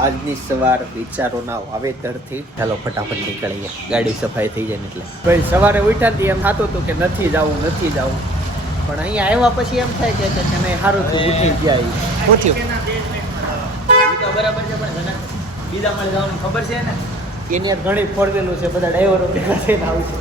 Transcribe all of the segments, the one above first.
આજની સવાર વિચારોના વાવેતરથી ચાલો ફટાફટ નીકળીએ, ગાડી સફાઈ થઈ જાય એટલે. ભાઈ સવારે ઉઠ્યાથી એમ થતું હતું કે નથી જવું, પણ અહીંયા આવ્યા પછી એમ થાય કે નહીં સારું થયું, ઉઠી ગયા. પૂછ્યું બરાબર છે, પણ બીજા મળે જવાનું ખબર છે ને, એની ઘણી ફોરવેલું છે, બધા ડ્રાઈવરો ભેગા થઈને આવશે.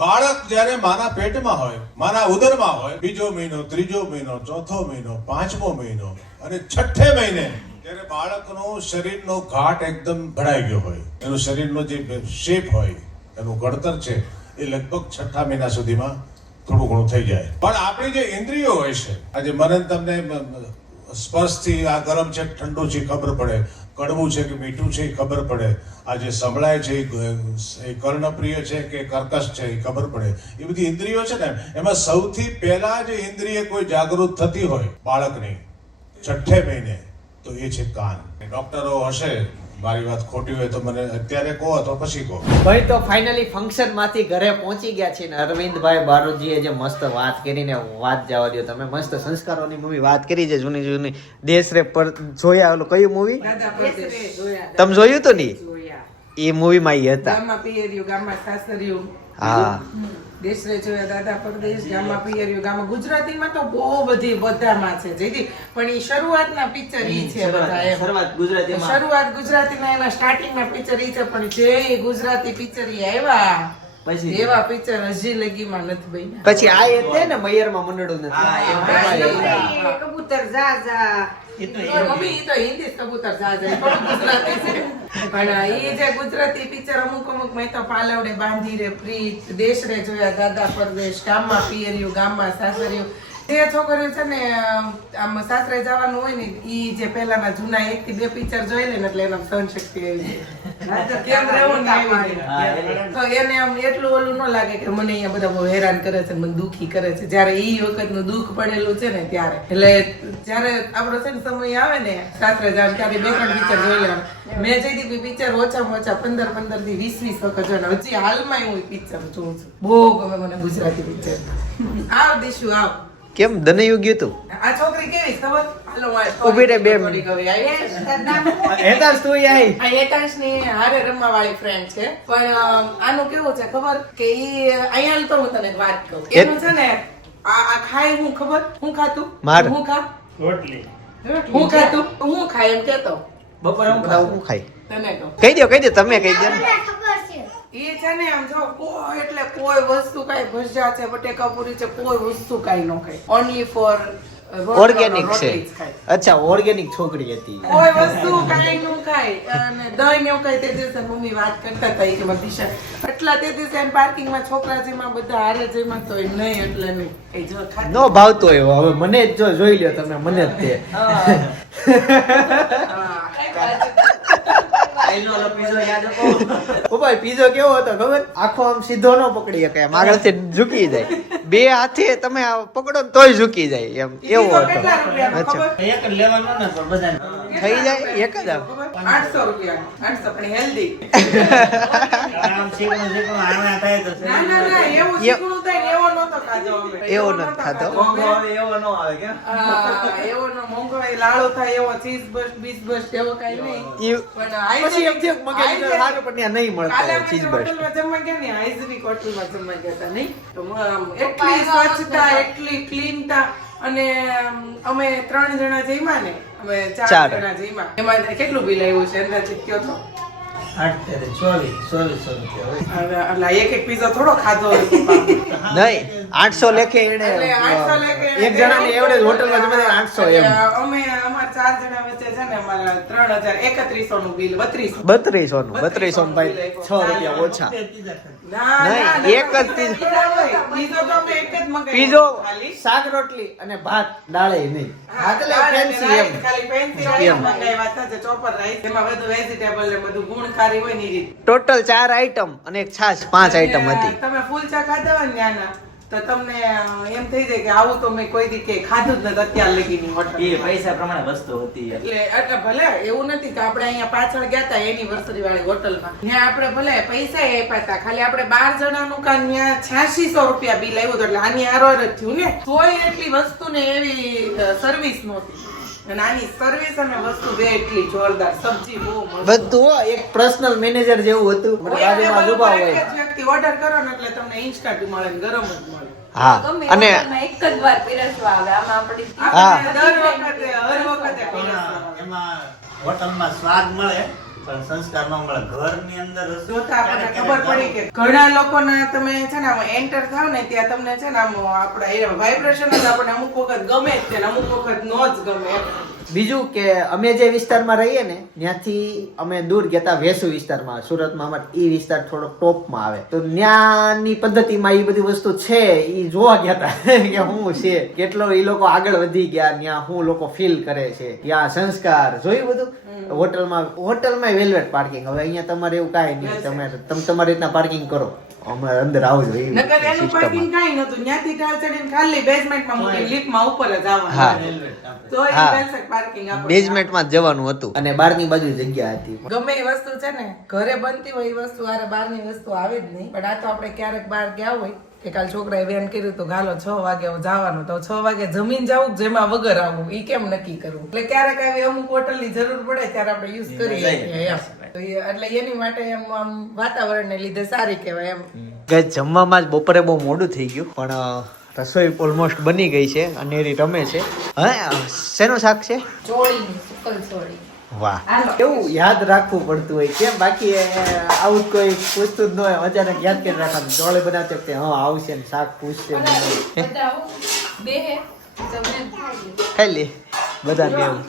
બાળક જ્યારે માના પેટમાં હોય, માના ઉદરમાં હોય, બીજો મહિનો, ત્રીજો મહિનો, ચોથો મહિનો, પાંચમો મહિનો અને છઠ્ઠે મહિને ત્યારે બાળકનો શરીરનો ઘાટ એકદમ ઘડાઈ ગયો હોય, એનું શરીરનો જે શેપ હોય, એનું ઘડતર છે એ લગભગ છઠ્ઠા મહિના સુધીમાં થોડું ઘણું થઈ જાય. પણ આપણી જે ઇન્દ્રિયો હોય છે, આજે મને તમને સ્પર્શથી આ ગરમ છે ઠંડુ છે ખબર પડે, કડવું છે કે મીઠું છે એ ખબર પડે, આ જે સંભળાય છે એ કર્ણપ્રિય છે કે કર્કશ છે એ ખબર પડે. એ બધી ઇન્દ્રિયો છે ને, એમાં સૌથી પહેલા જે ઇન્દ્રિય કોઈ જાગૃત થતી હોય બાળકની છઠ્ઠે મહિને તો એ છે કાન. ડોક્ટરો હશે, મારી વાત ખોટી હોય તો મને અત્યારે કહો અથવા પછી કહો. ભાઈ તો ફાઇનલી ફંક્શન માંથી ઘરે પહોંચી ગયા છે ને અરવિંદભાઈ બારોજીએ જે મસ્ત વાત કરીને વાત જવા દો તમે, મસ્ત સંસ્કારોની મૂવી વાત કરી છે, જૂની દેશ રે પર જોયા. ઓલું કયું મૂવી તમે જોયું તો ની? એ મૂવી માં હતા. હા, દેશ રે જોયા, દાદા પરદેશ, ગામમાં પિયરિયું, ગામમાં. ગુજરાતીમાં તો બહુ બધી બધામાં છે જયદી, પણ એ શરૂઆતના પિક્ચર ઈ છે બધા. શરૂઆત ગુજરાતીના એના સ્ટાર્ટિંગના પિક્ચર ઈ છે, પણ જે ગુજરાતી પિક્ચર ઈ આવ્યા પછી એવા પિક્ચર હજી લગીમાં નથી બન્યા. પછી આ એટલે ને મયરમાં મંડળું નથી, કબૂતર જા જા મમ્મી ઈ તો હિન્દી કબૂતર જા જા પણ ગુજરાતી છે. પણ ઈ જે ગુજરાતી પિક્ચર અમુક મેં તો પાલવડે બાંધી રે, પ્રીત, દેશ રે જોયા, દાદા પરદેશ, ગામમાં પિયરિયું, ગામમાં સાસરિયું. જે છોકરીઓ છે ને આમ સાસરે જવાનું હોય ને, ઈ જે પહેલાના જૂના 1 થી 2 પિક્ચર જોઈ લે ને એટલે એને સહન શક્તિ આવી જાય, કેમ રહેવું ને તો એને આમ એટલું ઓલું ન લાગે કે મને અહીંયા બધા બહુ હેરાન કરે છે, મને દુખી કરે છે. જયારે ઈ વખતનું દુઃખ પડેલું છે ને ત્યારે, એટલે જયારે આપણો છે ને સમય આવે ને સાસરે જવાનું ત્યારે 2-3 પિક્ચર જોઈ લેવાનું. મેં જઈ દીધી પિક્ચર ઓછામાં ઓછા 15 થી 20 વખત જોઈને હજી હાલમાં હું પિક્ચર જોઉં છું. બહુ ગમે મને ગુજરાતી પિક્ચર. આવ દીશું આવ. કેમ દનયું ગયું તું? આ છોકરી કેવી ખબર? હાલો ઉભી રે બે મિનિટ. હેતાંશ તું આઈ. આ હેતાંશ ની હારે રમવા વાળી ફ્રેન્ડ છે, પણ આનું કેવું છે ખબર કે ઈ અહીંયા તો હું તને વાત કહું. એનું છે ને આ ખાય હું ખબર હું ખાતું હું ખા રોટલી હું ખાતું હું ખાય એમ કેતો બપોરે હું ખાઈ તને કહું કહી દો તમે કહી દો. એ છે ને આમ જો કોઈ એટલે કોઈ વસ્તુ કઈ ભજીયા છે, બટેકા પૂરી છે, કોઈ વસ્તુ કઈ ન ખાય. ઓનલી ફોર ઓર્ગેનિક છે. અચ્છા, ઓર્ગેનિક છોકરી હતી. કોઈ વસ્તુ કઈ નું ખાય અને દહીં એવું કઈ. તે દિવસે મમ્મી વાત કરતા હતા કે દિશા એટલા તે દિવસે એમ પાર્કિંગમાં છોકરા જેમાં બધા હારે જેમાં તો નહીં એટલે નહીં એ જો ખાય નો ભાવતો એવો. હવે મને જ જો જોઈ લ્યો તમે, મને જ તે પીઝો કેવો હતો ખબર? આખો આમ સીધો ન પકડી શકે, આમ આગળથી ઝૂકી જાય. 2 હાથે તમે પકડો ને તોય ઝૂકી જાય, એમ એવો હતો. અચ્છા, એક જ લેવાનો ને પણ બધા થઈ જાય એક જ. 800 રૂપિયા 800 પણ હેલ્ધી. એવો નથી ખાતો. એવો નો મોંઘો લાડો થાય એવો ચીઝ બસ બીસ બસ એવો કઈ નહીં. પણ નહીં મળતો ચીઝ બસ. હોટલમાં જમવા ગયા ને, હાઇજેનિક હોટલમાં જમવા ગયા હતા નહીં તો એટલી સ્વચ્છતા, એટલી ક્લીનતા. અને અમે 3 જણા જઈમાં ને, અમે 4 જણા જઈમાં. એમાં કેટલું બિલ આવ્યું છે અંદાજિત કયો તો? 2400 રૂપિયા. એક પીઝા થોડો ખાધો નહીં, 800 લેખે એને એક જણાની એવરેજ હોટલમાં જમે 800 એમ. અમે અમારા 4 જણા વચ્ચે છે ને અમારા 3100 નું બિલ 3200 નું ભાઈ 6 રૂપિયા ઓછા. નહીં, એક જ પીઝો તો અમે એક જ મંગાવ્યો. પીઝો, શાક રોટલી અને ભાત, દાળે નહીં. ફેન્સી એમ ખાલી ફેન્સી રાઈસ મંગાવ્યા હતા, જે ચોપર રાઈસ, એમાં બધું વેજીટેબલ ને બધું ગુણકારી હોય ને. ટોટલ 4 આઈટમ અને એક છાશ, 5 આઈટમ હતી. તમે ફૂલ ચા ખાધા હોય ને ત્યાંના તો તમને એમ થઈ જાય કે આવું તો મેં કોઈ દી કે ખાધું જ નથી અત્યાર લગીની હોટલ એ પૈસા પ્રમાણે વસ્તુ હતી. એટલે ભલે એવું નથી કે આપણે અહીંયા પાછળ ગયા હતા એનિવર્સરી વાળી હોટલમાં ત્યાં આપણે ભલે પૈસા આપ્યા હતા ખાલી આપણે 12 જણાનું કાન ત્યાં 8600 રૂપિયા બિલ આવ્યું હતું એટલે આની હારોહાર જ થયું ને તોય એટલી વસ્તુને એવી સર્વિસ નહોતી અને આની સર્વિસ અને વસ્તુ બે એટલી જોરદાર સબ્જી બહુ મસ્ત બધું એક પર્સનલ મેનેજર જેવું હતું બાજુમાં ઊભા હોય. એક જ વ્યક્તિ ઓર્ડર કરો ને એટલે તમને ઇન્સ્ટન્ટ મળે ને ગરમ જ મળે હા અને એક જ વાર પીરસવા આવે આમાં આપણી આપણે દર વખતે હર વખતે પીરસવાનું. એમાં હોટલમાં સ્વાદ મળે પણ સંસ્કાર ન મળે. ઘરની અંદર રસોઈ જોતા આપણને ખબર પડી કે ઘણા લોકોના તમે છે ને એન્ટર થાવ ને ત્યાં તમને છે ને આમ આપણા વાઇબ્રેશન જ આપણને અમુક વખત ગમે જ છે ને અમુક વખત નો જ ગમે. બીજું કે અમે જે વિસ્તારમાં રહીએ ને ત્યાંથી અમે દૂર ગયા હતા વેસુ વિસ્તારમાં સુરતમાં અમારે એ વિસ્તાર થોડો ટોપમાં આવે તો ત્યાંની પદ્ધતિમાં એ બધી વસ્તુ છે એ જોવા ગયા હતા કે શું છે કેટલો એ લોકો આગળ વધી ગયા ત્યાં શું લોકો ફીલ કરે છે ત્યાં સંસ્કાર જોયું બધું. હોટલમાં વેલ્વેટ પાર્કિંગ. હવે અહીંયા તમારે એવું કાંઈ નહીં તમે તમારી રીતના પાર્કિંગ કરો અમારે અંદર આવજો એવી નકર એનું પાર્કિંગ કાંઈ નતું ત્યાંથી ઢાળ ચડીને ખાલી બેઝમેન્ટમાં મૂકી લિફ્ટમાં ઉપર જ આવવાનું તો એ બેઝમેન્ટ પાર્કિંગ આપણે બેઝમેન્ટમાં જવાનું હતું અને બહારની બાજુ જગ્યા હતી. ગમે એ વસ્તુ છે ને ઘરે બનતી હોય એ વસ્તુ આરે બહારની વસ્તુ આવે જ નહીં પણ આ તો આપણે ક્યારેક બહાર ગયા હોય કે કાલ છોકરાએ વેન કર્યું તો ગાલો 6 વાગે જવાનું તો 6 વાગે જમીન જવું જેમાં વગર આવવું ઈ કેમ નક્કી કરવું એટલે ક્યારેક આવી અમુક હોટલની જરૂર પડે ત્યારે આપણે યુઝ કરીએ એમ. તો એટલે એની માટે એમ આમ વાતાવરણને લીધે સારી કહેવાય એમ. ગાઈસ જમવામાં જ બપોરે બહુ મોડું થઈ ગયું પણ રસોઈ ઓલમોસ્ટ બની ગઈ છે અને એ રમે છે. હા શેનું શાક છે? ચોળીની સુકલ ચોળી. વાહ કેવું યાદ રાખવું પડતું હોય કેમ બાકી આવું કોઈ પૂછતું જ ન હોય અચાનક યાદ કરી રાખવાનું ચોળે બનાવते વખતે હા આવશે ને શાક પૂછશે બધા બેહે જમે ખાઈ લે બધાને એવું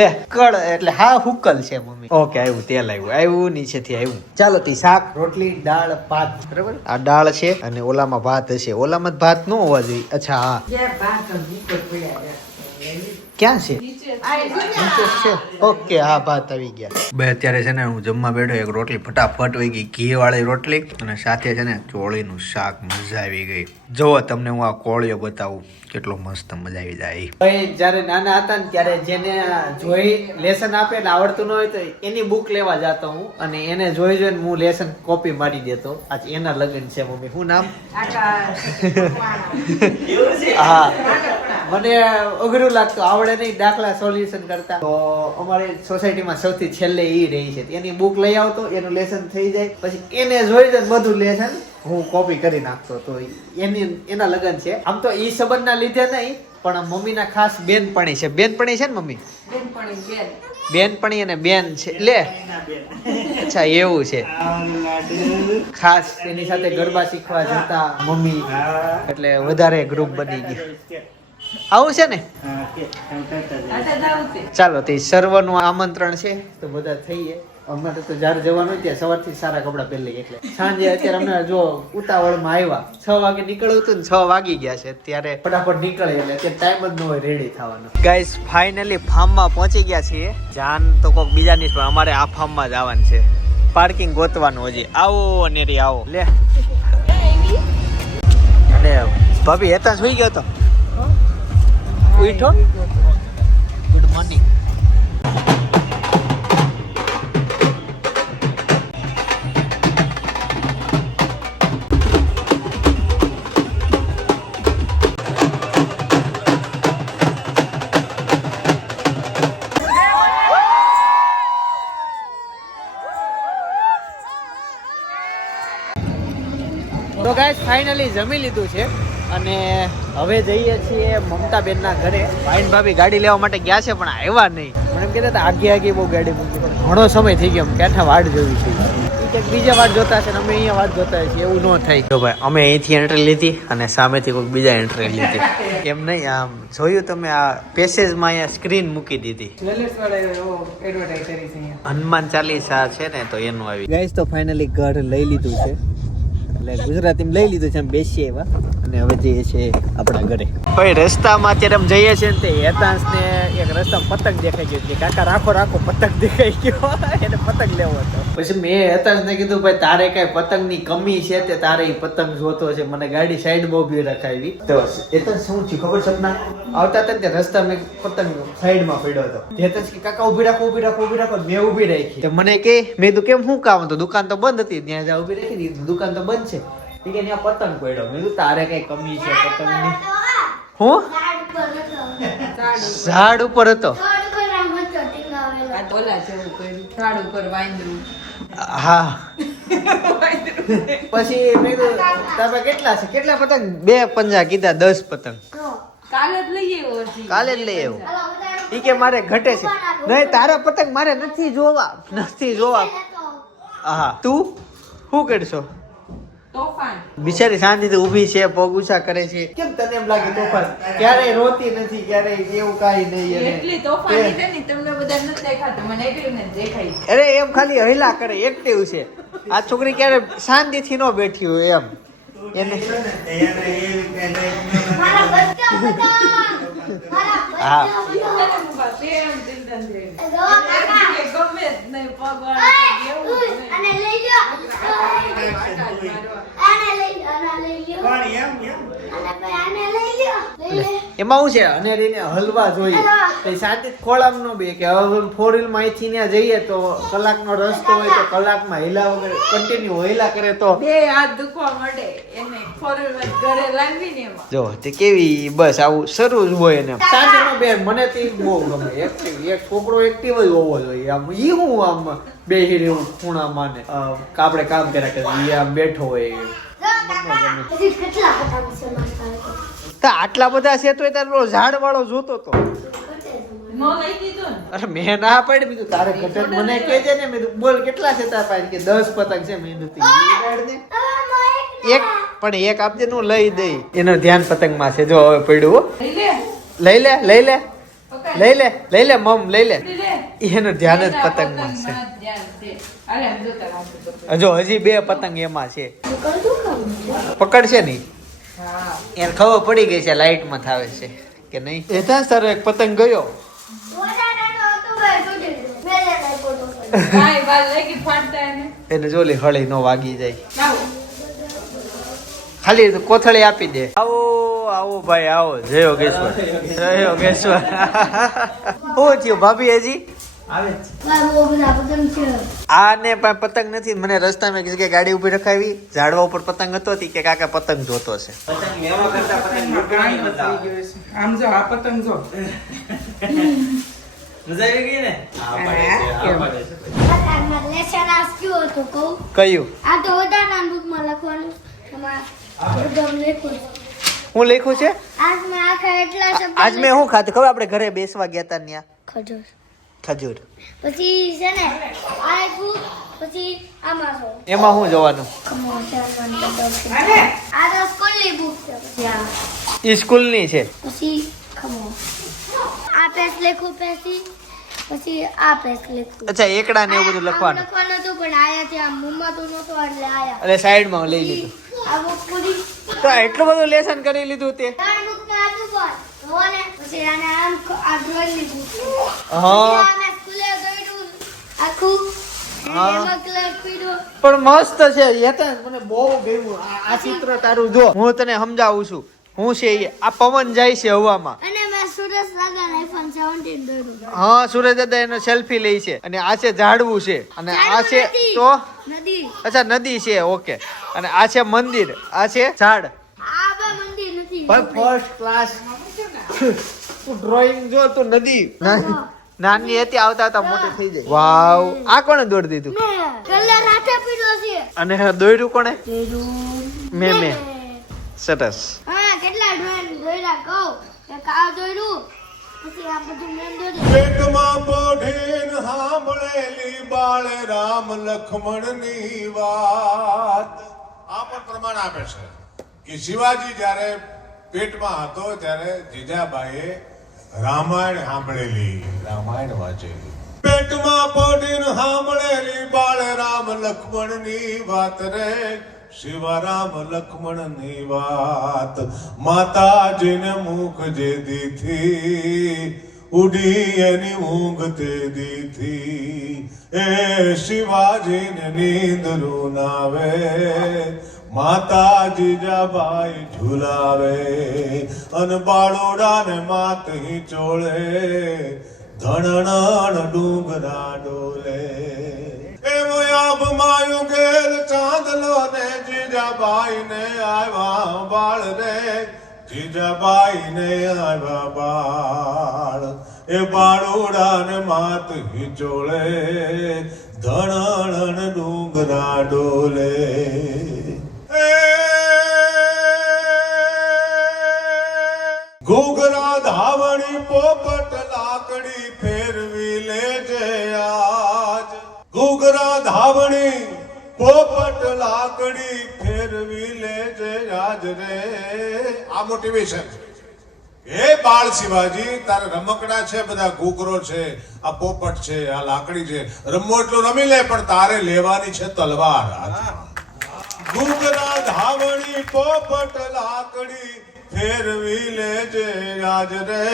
લે કળ એટલે હા હુકલ છે મમ્મી. ઓકે આવ્યું તેલ આવ્યું નીચેથી આવ્યું. ચાલો તી શાક રોટલી દાળ ભાત બરાબર. આ દાળ છે અને ઓલામાં ભાત હશે. ઓલામાં ભાત ન હોવા જોઈએ. અચ્છા હા ક્યાં છે? નીચે છે. ઓકે હા ભાત આવી ગયા. બે અત્યારે છે ને હું જમવા બેઠો એક રોટલી ફટાફટ વહી ગઈ ઘી વાળી રોટલી અને સાથે છે ને ચોળીનું શાક મજા આવી ગઈ. જો તમને હું આ કોળિયો બતાવું કેટલો મસ્ત મજા આવી જાય. ભાઈ જ્યારે નાના હતા ને ત્યારે જેને જોઈ લેસન આપે ને આવડતું ન હોય તો એની બુક લેવા જતો હું અને એને જોઈ જોઈને હું લેસન કોપી મારી દેતો. આજ એના લગ્ન છે મમ્મી. શું નામ? હા મને અઘરું લાગતું આવડે નહીં દાખલા સોલ્યુશન કરતા તો અમારી સોસાયટીમાં સૌથી છેલ્લે ઈ રહી છે એની બુક લઈ આવતો એનું લેસન થઈ જાય પછી એને જોઈ જાય બધું લેસન હું કોપી કરી નાખતો. તો એના લગ્ન છે. આમ તો ઈ સંબંધના લીધે નહીં પણ મમ્મીના ખાસ બેનપણી છે. બેનપણી છે ને મમ્મી? બેનપણી અને બેન છે લે. અચ્છા એવું છે. ખાસ એની સાથે ગરબા શીખવા જતા મમ્મી એટલે વધારે ગ્રુપ બની ગયું. આવું છે ને? ચાલો તે સર્વનું આમંત્રણ છે તો બધા થઈએ. અમારે તો જયારે જવાનું હોય ત્યાં સવારથી સારા કપડા પહેરી એટલે સાંજે અત્યારે અમને જો ઉતાવળમાં આવ્યા 6 વાગે નીકળવું હતું ને 6 વાગી ગયા છે ત્યારે ફટાફટ નીકળે એટલે અત્યારે ટાઈમ જ ન હોય રેડી થવાનો. ગાઈસ ફાઇનલી ફાર્મમાં પહોંચી ગયા છીએ. જાન તો કોઈક બીજાની પણ અમારે આ ફાર્મમાં જ આવવાનું છે. પાર્કિંગ ગોતવાનું હજી. આવો અનેરી આવો લે. અને ભાભી હેતા સુઈ ગયો તો ઉઠો. Good morning. તો ગાઈસ ફાઇનલી જમી લીધું છે અને હવે જઈએ છીએ મમતાબેનના ઘરે. ભાઈ ભાભી ગાડી લેવા માટે ગયા છે પણ આવ્યા નહીં. મને એમ કહેતા આગે બહુ ગાડી મૂકી પણ ઘણો સમય થઈ ગયો ક્યાંઠા વાટ જોવી છે. કે બીજા વાટ જોતા છે ને અમે અહીંયા વાટ જોતા છીએ એવું ન થાય. તો ભાઈ અમે અહીંથી એન્ટ્રી લીધી અને સામેથી કોઈક બીજા એન્ટ્રી લીધી. એમ નહીં આમ જોયું તમે આ પેસેજમાં અહીંયા સ્ક્રીન મૂકી દીધી. હનુમાન ચાલીસા છે ને તો એનું આવી. ગાઈસ તો ફાઇનલી ઘર લઈ લીધું છે. એટલે ગુજરાતીમાં લઈ લીધું છે એમ બેસીએ એવા અને હવે જઈએ છીએ આપણા ઘરે. ભાઈ રસ્તામાં અત્યારે આમ જઈએ છીએ ને તે હેતાંશને એક રસ્તામાં પતંગ દેખાઈ ગયો કે કાકા રાખો પતંગ દેખાઈ ગયો એને પતંગ લેવો હતો. પછી મેં હેતાંશને કીધું ભાઈ તારે કઈ પતંગની કમી છે તે તારે ઈ પતંગ જોતો છે. મને ગાડી સાઈડમાં ઊભી રખાવી તો હેતાંશ શું છે ખબર સપના આવતા હતા તે રસ્તા મેં પતંગ સાઈડમાં પડ્યો હતો. હેતાંશ કે કાકા ઊભી રાખો મેં ઊભી રાખી. મને કે મેં તો કેમ શું કામ હતું દુકાન તો બંધ હતી ત્યાં જા ઊભી રાખી દીધી દુકાન તો બંધ છે. કે ત્યાં પતંગ પડ્યો. મેં કીધું તારે કઈ કમી છે પતંગની? હું ઝાડ ઉપર હતો. આ તોલા જેવું કર્યું ઝાડ ઉપર વાંદરું. હા પછી મેં કીધું તારા કેટલા પતંગ? 2 પંજા કીધા 10 પતંગ કાલે જ લઈ આવ્યો હજી. કાલે જ લઈ આવ્યો. ઈ કે મારે ઘટે છે. નહીં તારા પતંગ મારે નથી જોવા. હા તું શું કરશો? તોફાન. બિચારી શાંતિથી ઊભી છે પગ ઊંચા કરે છે. કેમ તને એમ લાગે તોફાન? ક્યારેય રોતી નથી ક્યારેય એવું કાઈ નહીં. એટલી તોફાની છે ને તમને બધા નથી દેખાતું મને એકલીને જ દેખાય. અરે એમ ખાલી હૈલા કરે એક્ટિવ છે. આ છોકરી ક્યારે શાંતિથી ન બેઠી હોય એમ એને હા પ્રેમ ચિંતન છે. ગમે જ નહીં પગવાળા એવું એમાં શું છે અનેરીને હલવા જોઈએ તો શાંતિ ખોળામ ન બે કે હવે 4 વ્હીલ માં અહીંથી ત્યાં જઈએ તો કલાકનો રસ્તો હોય તો કલાકમાં હિલા વગર કન્ટિન્યુ હિલા કરે તો બે હાથ દુખવા મળે એને ફોરલ ઘરે લાવી ને એમાં. જો તે કેવી બસ આવું શરૂ જ હોય ને શાંતિનો બેન મને તે બહુ ગમે. એક છોકરો એક્ટિવ જ હોવો જોઈએ. આમ ઈ હું આમ બેહી રહ્યું ખૂણામાં ને આપણે કામ કર્યા કરે ઈ આમ બેઠો હોય. આટલા બધા છે તો તારો ઝાડ વાળો જોતો તો ન લઈ દીધું ને. અરે મેં ના પાડી બીજું તારે ઘટે મને કહેજે ને. મેં બોલ કેટલા છે તારા પાસે? કે 10 પતંગ છે. મેં એક પણ એક આપજે નું લઈ દઈ. એનું ધ્યાન પતંગમાં છે. જો હવે પડ્યું લઈ લે મમ લઈ લે. એનું ધ્યાન જ પતંગમાં છે. જો હજી 2 પતંગ એમાં છે. પકડશે નહીં એને ખબર પડી ગઈ છે લાઈટમાં થાવે છે કે નહીં. એતા સર એક પતંગ ગયો. કાંઈ બાર લઈ ગઈ ફાટતા એને. એને જોલી હળી નો વાગી જાય. ખાલી કોથળી આપી દે. આવો ભાઈ આવો. જય યોગેશ્વર. શું થયું ભાભી હજી આને પણ પતંગ નથી. મને રસ્તામાં કે ગાડી ઉભી રખાવી ઝાડવા ઉપર પતંગ હતો કે કાકા પતંગ જોતો છે. આમ જો આ પતંગ જો કયું હું લખ્યું છે? આજ મેં શું ખાધું ખબર? આપણે ઘરે બેસવા ગયા હતા ત્યાં ખજૂર. પછી છે ને આ બુક પછી આમાં છો એમાં શું જોવાનું? આ તો સ્કૂલની બુક છે. પછી આ ઈ સ્કૂલની છે. પછી ખમો આ પેજ લખું પછી આ પેજ લખું. અચ્છા એકડા ને એવું બધું લખવાનું હતું પણ આયાથી આ મુમ્મા તો નતો એટલે આયા એટલે સાઈડમાં લઈ લીધું. આ બુક પૂરી તો એટલું બધું લેસન કરી લીધું તે. ત્રણ બુક ને આટલું પર હોને પછી આને આમ આ ડ્રોઈંગની બુક છે. હા અમે સ્કૂલે ગયું આખું એમાં કલર પીડો પણ મસ્ત છે. યતન મને બહુ ગમ્યું આ ચિત્ર તારું. જો હું તને સમજાવું છું હું છે ઈ. આ પવન જાય છે હવામાં અને મેં સુરેશ દાદા આઈફોન 17 દોર્યું. હા સુરેશ દાદા એનો સેલ્ફી લે છે અને આ છે ઝાડવું છે અને આ છે તો નદી અચ્છા નદી છે ઓકે અને આ છે મંદિર આ છે ઝાડ. આ બા મંદિર નથી ભાઈ ફર્સ્ટ ક્લાસ તું ડ્રોઈંગ જો તું નદી નાની હતી આવતા આવતા મોટી થઈ જાય. વાવ આ કોણે દોડી દીધું? કલર હાથે પીડો છે અને દોર્યું કોણે? મેં સરસ. હા કેટલા ડ્રોઈંગ દોર્યા કહું એક આ દોર્યું પછી આ બધું મેં દોર્યું. પેટમાં પોઢીન સાંભળેલી બાળ રામ લક્ષ્મણની વાત આ પણ પ્રમાણ આપે છે કે શિવાજી જ્યારે પેટમાં હતો ત્યારે જીજાબાઈએ રામાયણ સાંભળેલી રામાયણ વાંચેલી. પેટમાં પોઢીન સાંભળેલી બાળ રામ લક્ષ્મણની વાત રે શિવારામ લક્ષ્મણની વાત માતાજીને મુખ જે દીથી ઉડી એની ઊંઘ તે દીથી એ શિવાજીને નીંદરું નાવે માતાજી જાબાઈ ઝુલાવે અન બાળોડાને માતહી ચોળે ધણણ ડુંગરા ડોલે એમ આભમાયું ગેલ ચાંદલો ને જીજાબાઈ ને આવ્યા બાળ રે જીજાબાઈ ને આવ્યા બાળ એ બાળોડા ને માત હિચોળે ધણણ ડુંગરા ડોલે ઘૂઘરા ધાવણી પોપટ લાકડી ફેરવી લેજે આજ ઘૂઘરા ધાવણી પોપટ લાકડી ફેરવી લેજે આજ રે આ મોટિવેશન હે બાળ શિવાજી તારે રમકડા છે બધા ઘૂઘરો છે આ પોપટ છે આ લાકડી છે રમવો એટલું રમી લે પણ તારે લેવાની છે તલવાર ઘૂઘરા ધાવણી પોપટ લાકડી ફેરવી લેજે આજ રે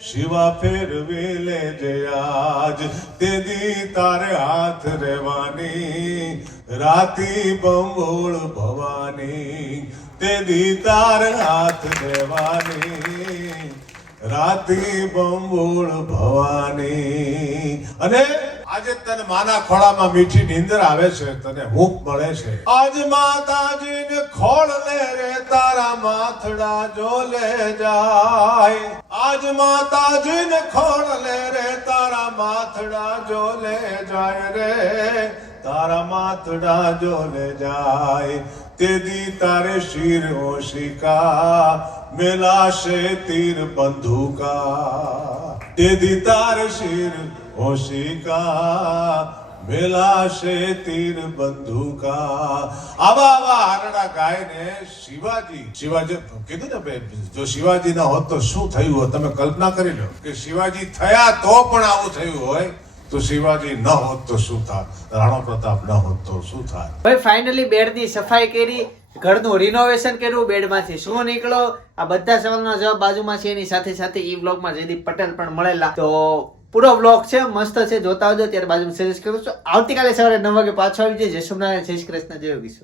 શિવા ફેરવી લેજે આજ તેદી તારે હાથ રેવાની રાતી બંબોળ ભવાની તેદી તારે હાથ રેવાની રાતી બંબોળ ભવાની અને આજે તને માના ખોળામાં મીઠી નીંદર આવે છે તને હૂંફ મળે છે આજ માતાજીને ખોળ લે રે તારા માથડા જો લે જાય આજ માતાજીને ખોળ લે રે તારા માથડા જો લે જાય રે તારા માથડા જો લે જાય તેદી તારે શિર ઓશિકા મેલાશે તીર બંધુકા તેદી તારે શિર હોશિકા મેલાશે તીર બંધુકા આવા હારડા ગાયને શિવાજી કીધું ને જો શિવાજી ના હોત તો શું થયું હોત તમે કલ્પના કરી લો કે શિવાજી થયા તો પણ આવું થયું હોય તો શિવાજી ન હોત તો શું થાત રાણા પ્રતાપ ન હોત તો શું થાય ભાઈ ફાઇનલી બેડની સફાઈ કરી ઘરનું રિનોવેશન કર્યું બેડમાંથી શું નીકળો આ બધા સવાલનો જવાબ બાજુમાં છે એની સાથે સાથે ઈ વ્લોગમાં જયદીપ પટેલ પણ મળેલા તો પૂરો વ્લોગ છે મસ્ત છે જોતા આવજો ત્યારે બાજુમાં સજેસ્ટ કરું છું આવતીકાલે સવારે 9 વાગે પાછો આવી જાય જય સોમનારાયણ જય શ્રી કૃષ્ણ જય વિશ્વ